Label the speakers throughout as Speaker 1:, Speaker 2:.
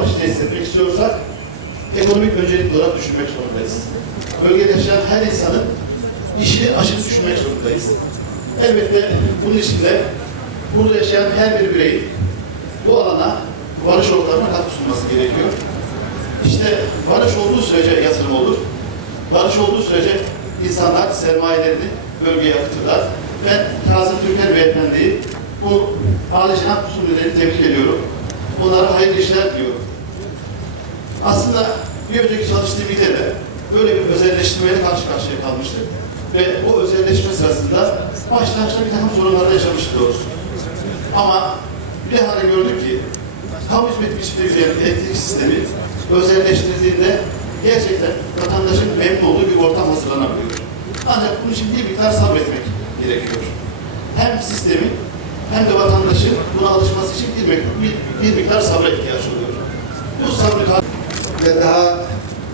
Speaker 1: barış tesis istiyorsak ekonomik öncelik olarak düşünmek zorundayız. Bölgede yaşayan her insanın işini aşırı düşünmek zorundayız. Elbette bunun için de burada yaşayan her bir bireyin bu alana barış ortamına katkı sunması gerekiyor. İşte barış olduğu sürece yatırım olur. Barış olduğu sürece insanlar sermayelerini bölgeye akıtırlar. Ben Kazım Türker Beyefendi'yi bu âli-şanat usulüleri tebrik ediyorum. Onlara hayırlı işler diliyorum. Aslında bir önceki çalıştığım ilde de böyle bir özelleştirmeyle karşı karşıya kalmıştık. Ve o özelleşme sırasında başlangıçta bir takım sorunlar yaşamıştık doğrusu. Ama bir hale gördük ki kamu hizmet ilişkileri elektrik sistemi özelleştirildiğinde gerçekten vatandaşın memnun olduğu bir ortam hazırlanabiliyor. Ancak bunun için bir miktar sabretmek gerekiyor. Hem sistemin hem de vatandaşın buna alışması için bir, bir, bir miktar sabra ihtiyaç oluyor. Bu sabrı
Speaker 2: ve daha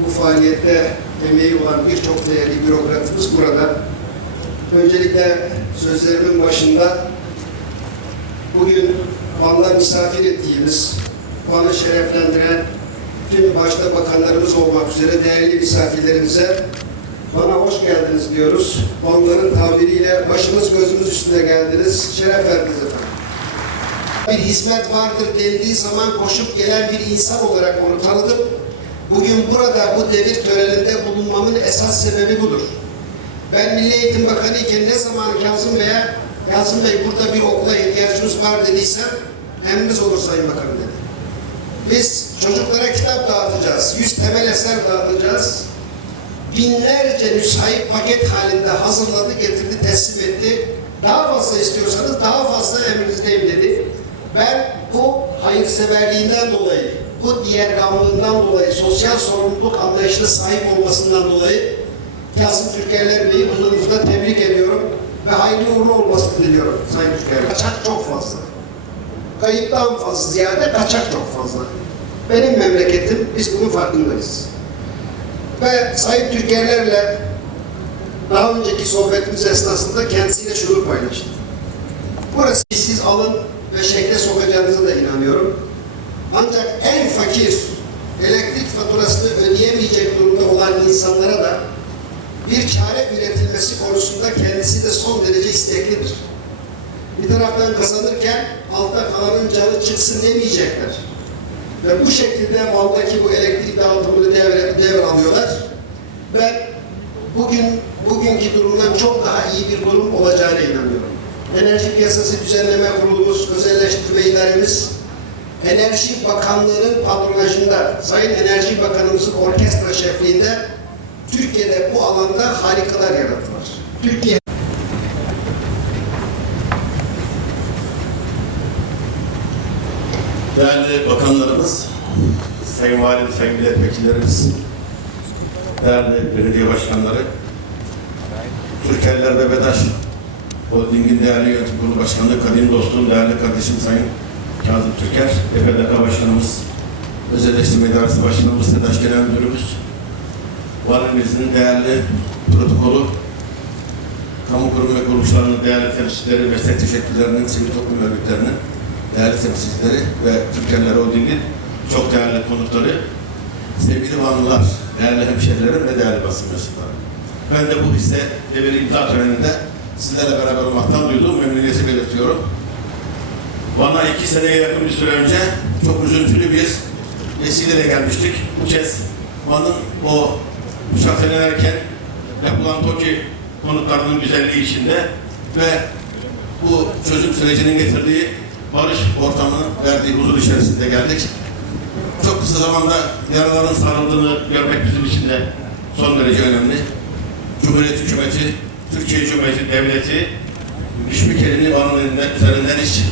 Speaker 2: bu faaliyette emeği olan birçok değerli bürokratımız burada. Öncelikle sözlerimin başında bugün Van'da misafir ettiğimiz, Van'ı şereflendiren tüm başta bakanlarımız olmak üzere değerli misafirlerimize bana hoş geldiniz diyoruz. Onların tabiriyle başımız gözümüz üstüne geldiniz. Şeref verdiniz efendim. Bir hizmet vardır dendiği zaman koşup gelen bir insan olarak onu tanıdım. Bugün burada bu devir töreninde bulunmamın esas sebebi budur. Ben Milli Eğitim Bakanı iken ne zaman Kazım Bey'e Kazım Bey burada bir okula ihtiyacımız var dediysem emriniz olur Sayın Bakanım dedi. Biz çocuklara kitap dağıtacağız. Yüz temel eser dağıtacağız. Binlerce nüshayı paket halinde hazırladı, getirdi, teslim etti. Daha fazla istiyorsanız daha fazla emrinizdeyim dedi. Ben bu hayırseverliğinden dolayı, bu diğer gamlığından dolayı, sosyal sorumluluk anlayışına sahip olmasından dolayı Kazım Türkerler Bey'i huzurunuzda tebrik ediyorum ve hayırlı uğurlu olmasını diliyorum Sayın Türkerler. Kaçak çok fazla. Kayıptan fazla ziyade kaçak çok fazla. Benim memleketim, biz bunun farkındayız. Ve Sayın Türkerlerle daha önceki sohbetimiz esnasında kendisiyle şunu paylaştım. Burası siz alın ve şekle sokacağınıza da inanıyorum. Ancak en fakir, elektrik faturasını ödeyemeyecek durumda olan insanlara da bir çare üretilmesi konusunda kendisi de son derece isteklidir. Bir taraftan kazanırken altta kalanın canı çıksın demeyecekler. Ve bu şekilde Van'daki bu elektrik dağıtımını devre, devralıyorlar. Ben bugün bugünkü durumdan çok daha iyi bir durum olacağına inanıyorum. Enerji Piyasası Düzenleme Kurulumuz, özelleştirme idaremiz, Enerji Bakanlığı'nın patronajında, Sayın Enerji Bakanımızın orkestra şefliğinde Türkiye'de bu alanda harikalar yarattılar. Türkiye
Speaker 3: Değerli bakanlarımız, sayın valim, sayın milletvekillerimiz, değerli belediye başkanları, Türkerler ve Bedaş Holding'in değerli yönetim kurulu başkanı, kadim dostum, değerli kardeşim sayın Kazım Türker, EPDK başkanımız, Özelleştirme İdaresi Başkanımız, SEDAŞ Genel Müdürümüz, valimizin değerli protokolü, kamu kurum ve kuruluşlarının değerli temsilcileri, meslek teşekkürlerinin, sivil toplum örgütlerinin değerli temsilcileri ve Türkerler Holding'in çok değerli konukları, sevgili Vanlılar, değerli hemşehrilerim ve değerli basın mensupları. Ben de bu hisse ve bir imza töreninde sizlerle beraber olmaktan duyduğum memnuniyeti belirtiyorum. Van'a iki seneye yakın bir süre önce çok üzüntülü bir vesileyle gelmiştik. Bu kez Van'ın o şahsenelerken yapılan TOKİ konutlarının güzelliği içinde ve bu çözüm sürecinin getirdiği barış ortamının verdiği huzur içerisinde geldik. Çok kısa zamanda yaraların sarıldığını görmek bizim için de son derece önemli. Cumhuriyet hükümeti, Türkiye Cumhuriyeti devleti hiçbir kelini Van'ın üzerinden hiç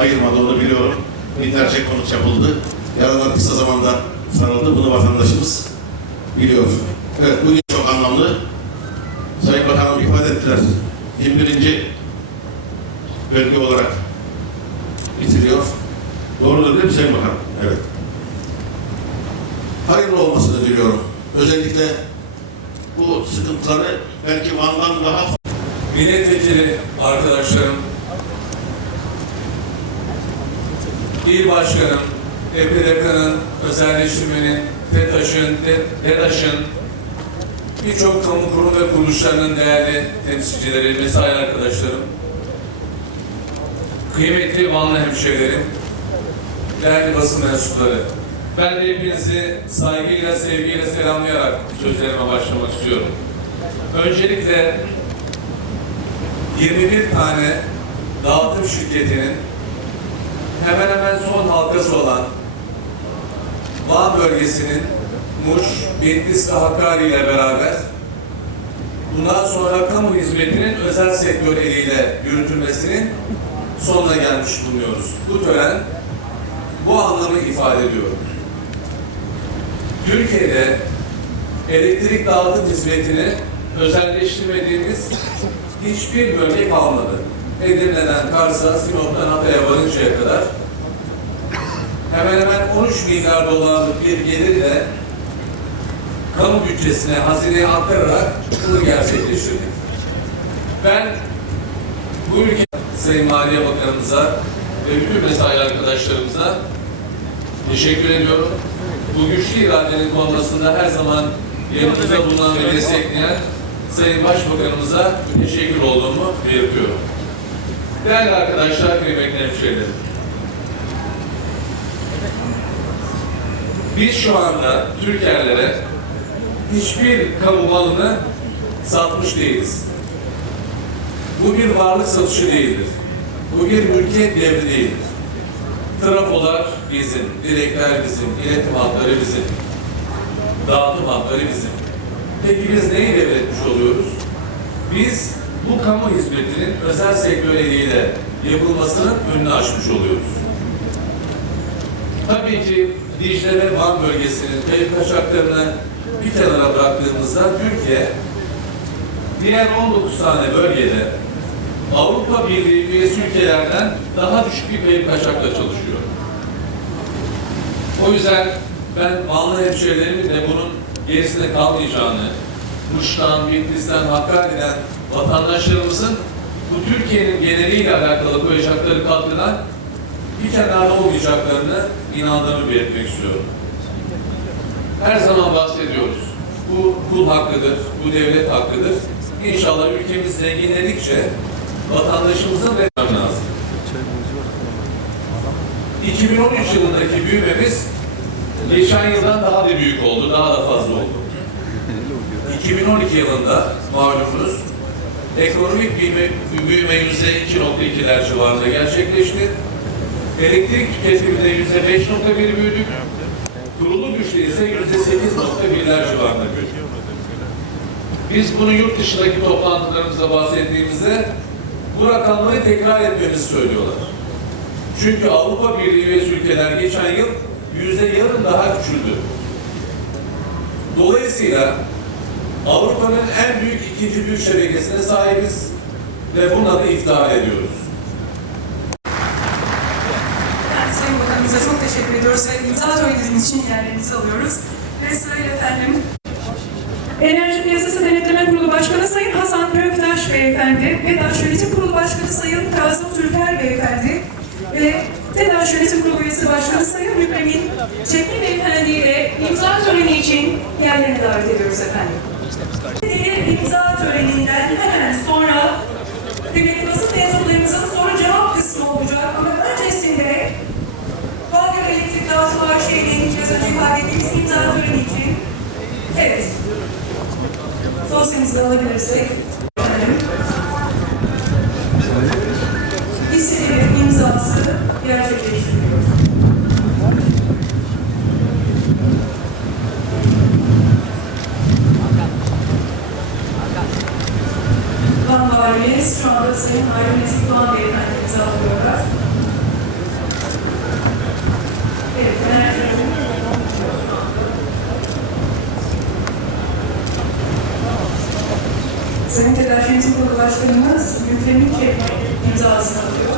Speaker 3: ayırmadığını biliyorum. Binlerce konut yapıldı. Yaralar kısa zamanda sarıldı. Bunu vatandaşımız biliyor. Evet, bugün çok anlamlı. Sayın Bakanım ifade ettiler. 21. bölge olarak bitiriyor. Doğrudur değil mi Sayın Bakan? Evet. Hayırlı olmasını diliyorum. Özellikle bu sıkıntıları belki Van'dan daha
Speaker 4: milletvekili arkadaşlarım, il başkanım, EPDK'nın, özelleştirmenin, TETAŞ'ın, TEDAŞ'ın, birçok kamu kurum ve kuruluşlarının değerli temsilcileri, mesai arkadaşlarım, kıymetli Vanlı hemşehrilerim, değerli basın mensupları. Ben de hepinizi saygıyla, sevgiyle selamlayarak sözlerime başlamak istiyorum. Öncelikle 21 tane dağıtım şirketinin hemen hemen son halkası olan Van bölgesinin Muş, Bitlis ve Hakkari ile beraber bundan sonra kamu hizmetinin özel sektör eliyle yürütülmesinin sonuna gelmiş bulunuyoruz. Bu tören bu anlamı ifade ediyor. Türkiye'de elektrik dağıtım hizmetini özelleştirmediğimiz hiçbir bölge kalmadı. Edirne'den Kars'a, Sinop'tan Hatay'a varıncaya kadar hemen hemen 13 milyar dolarlık bir gelirle kamu bütçesine, hazineye aktararak bunu gerçekleştirdik. Ben bu ülke Sayın Maliye Bakanımıza ve bütün mesai arkadaşlarımıza teşekkür ediyorum. Bu güçlü iradenin konmasında her zaman yanımızda bulunan ve destekleyen Sayın Başbakanımıza teşekkür olduğumu belirtiyorum. Değerli arkadaşlar, kıymetli hemşehrilerim. Biz şu anda Türkerlere hiçbir kamu malını satmış değiliz. Bu bir varlık satışı değildir. Bu bir mülkiyet devri değildir. Trafolar bizim, direkler bizim, iletim hatları bizim, dağıtım hatları bizim. Peki biz neyi devretmiş oluyoruz? Biz bu kamu hizmetinin özel sektör eliyle yapılmasının önünü açmış oluyoruz. Tabii ki Dicle ve Van bölgesinin kayıp kaçaklarını bir kenara bıraktığımızda Türkiye diğer 19 tane bölgede Avrupa Birliği üyesi ülkelerden daha düşük bir kayıp kaçakla çalışıyor. O yüzden ben Vanlı hemşehrilerimin de bunun gerisinde kalmayacağını, Muş'tan, Bitlis'ten, Hakkari'den vatandaşlarımızın bu Türkiye'nin geneliyle alakalı koyacakları katkıdan bir kenarda olmayacaklarını inandığımı belirtmek istiyorum. Her zaman bahsediyoruz. Bu kul hakkıdır, bu devlet hakkıdır. İnşallah ülkemiz zenginledikçe vatandaşımızın ve lazım. 2013 yılındaki büyümemiz geçen yıldan daha da büyük oldu, daha da fazla oldu. 2012 yılında malumunuz ekonomik büyüme, büyüme yüzde 2.2'ler civarında gerçekleşti. Elektrik tüketiminde yüzde 5.1 büyüdük. Kurulu güçte ise yüzde 8.1'ler civarında büyüdük. Biz bunu yurt dışındaki toplantılarımızda bahsettiğimizde bu rakamları tekrar etmemizi söylüyorlar. Çünkü Avrupa Birliği üyesi ülkeler geçen yıl yüzde yarım daha küçüldü. Dolayısıyla Avrupa'nın en büyük ikinci büyük şebekesine sahibiz ve buna da iftihar ediyoruz.
Speaker 5: Yani Sayın Bakanımıza çok teşekkür ediyoruz ve imza töreniniz için yerlerinizi alıyoruz. Ve sırayla efendim Enerji Piyasası Denetleme Kurulu Başkanı Sayın Hasan Köktaş Beyefendi ve DAŞ Yönetim Kurulu Başkanı Sayın Kazım Türker Beyefendi ve TEDAŞ Yönetim Kurulu Üyesi Başkanı Sayın Mükremin Çekli Beyefendi ile imza töreni için yerlerine davet ediyoruz efendim. Diğer imza töreninden hemen sonra kıymetli basın mensuplarımızın soru cevap kısmı olacak. Ama öncesinde Radyo Elektrik Dağıtım AŞ'nin biraz önce ifade ettiğimiz imza töreni için evet. Dosyamızı alabilirsek Sayın Yönetim Kurulu Başkanımız Çekmek imzasını atıyor.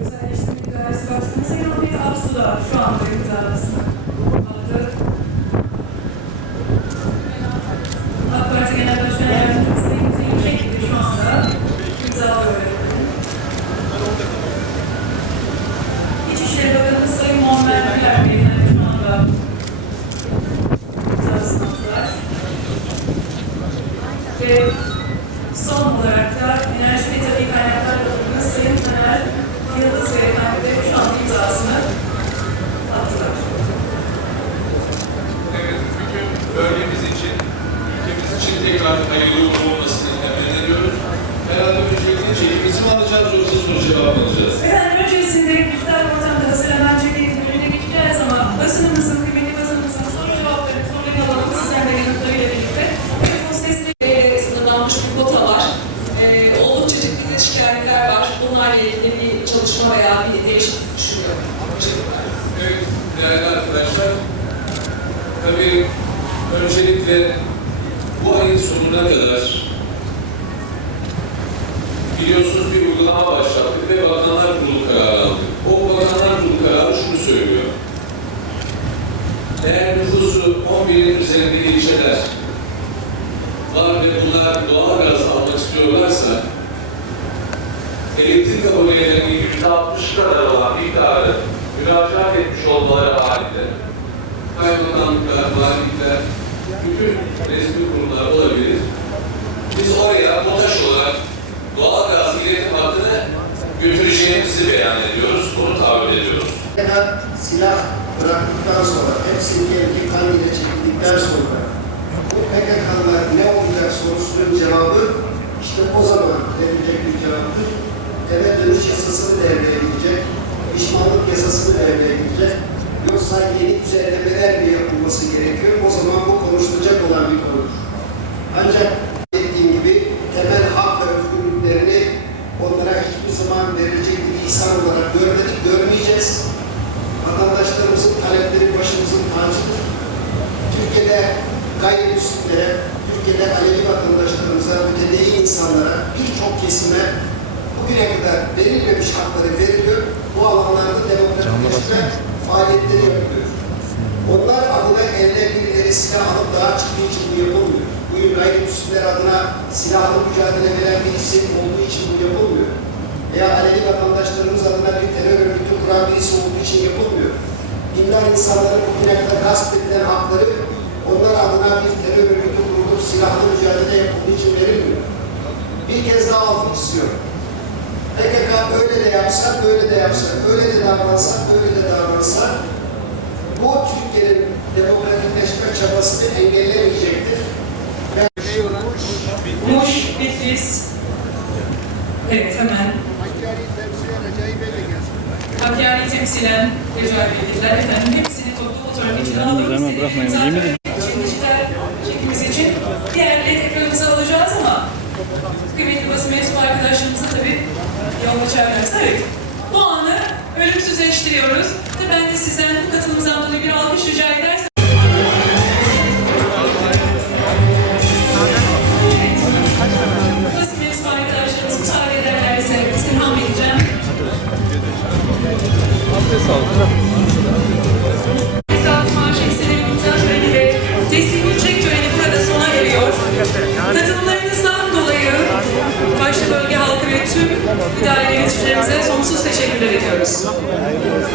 Speaker 5: Özelleştirme İdaresi Başkanı Sayın Ahmet Aksu da şu anda imzasını
Speaker 4: alacağız.
Speaker 5: Efendim öncesinde güzel ortamda hazırlanan ceketlerin önüne geçeceğiz ama basınımızın, kıymetli basınımızın soru cevaplarını soruyu alalım sizler de yanıtlarıyla birlikte. Telefon sesleri
Speaker 6: sınırlanmış bir kota var. Ee, oldukça ciddi de şikayetler var. Bunlarla ilgili bir çalışma veya bir değişiklik düşünüyorum.
Speaker 4: Evet, değerli arkadaşlar, tabii öncelikle bu ayın sonuna kadar biliyorsunuz bir uygulama başlattık ve Bakanlar Kurulu kararı aldık. O Bakanlar Kurulu kararı şunu söylüyor. Eğer nüfusu 11'in üzerinde ilçeler var ve bunlar doğal gaz almak istiyorlarsa elektrik abonelerinin %60 kadar olan miktarı müracaat etmiş olmaları halinde kaymakamlıklar, valilikler, bütün resmi kurumlar olabilir. Biz oraya BOTAŞ olarak doğal götüreceğimizi beyan ediyoruz, bunu taahhüt ediyoruz.
Speaker 2: Ya silah bıraktıktan sonra, hepsini kendi kan ile çekildikten sonra bu PKK'lar ne olacak sorusunun cevabı işte o zaman verilecek bir cevaptır. Eve dönüş yasasını devreye girecek, pişmanlık yasasını devreye girecek. Yoksa yeni düzenlemeler mi yapılması gerekiyor? O zaman bu konuşulacak olan bir konudur. Ancak dediğim gibi temel hak ve özgürlüklerini onlara hiçbir zaman verilecek bir ihsan olarak görmedik, görmeyeceğiz. Vatandaşlarımızın talepleri başımızın tacıdır. Türkiye'de gayrimüslimlere, Türkiye'de Alevi vatandaşlarımıza, mütedeyyin insanlara, birçok kesime bugüne kadar verilmemiş hakları veriliyor. Bu alanlarda demokratikleşme faaliyetleri yapılıyor. Onlar adına eline birileri silah alıp daha çıktığı için bu yapılmıyor. Bugün gayrimüslimler adına silahlı mücadele veren bir isim olduğu için bu yapılmıyor. Veya Alevi vatandaşlarımız adına bir terör örgütü kuran birisi olduğu için yapılmıyor. Dindar insanların bugüne kadar gasp edilen hakları onlar adına bir terör örgütü kurulup silahlı mücadele yapıldığı için verilmiyor. Bir kez daha altını çiziyorum. PKK öyle de yapsa, böyle de yapsa, öyle de davransa, böyle de davransa bu Türkiye'nin demokratikleşme çabasını engellemeyecektir.
Speaker 5: Muş, Bitlis. Evet hemen. Hakkari temsilen Recai Beylikler efendim hepsini toplu fotoğraf için alalım. Hemen bırakmayın. Yemin ederim. Dijital çekimiz için diğer led ekranımızı alacağız ama kıymetli basın mensubu arkadaşlarımıza tabii yol açarlarsa evet. Bu anı ölümsüzleştiriyoruz. Tabii ben de sizden bu katılımızdan dolayı bir alkış rica edersem. Basın mensubu arkadaşlarımız edeceğim. İstat Thank you.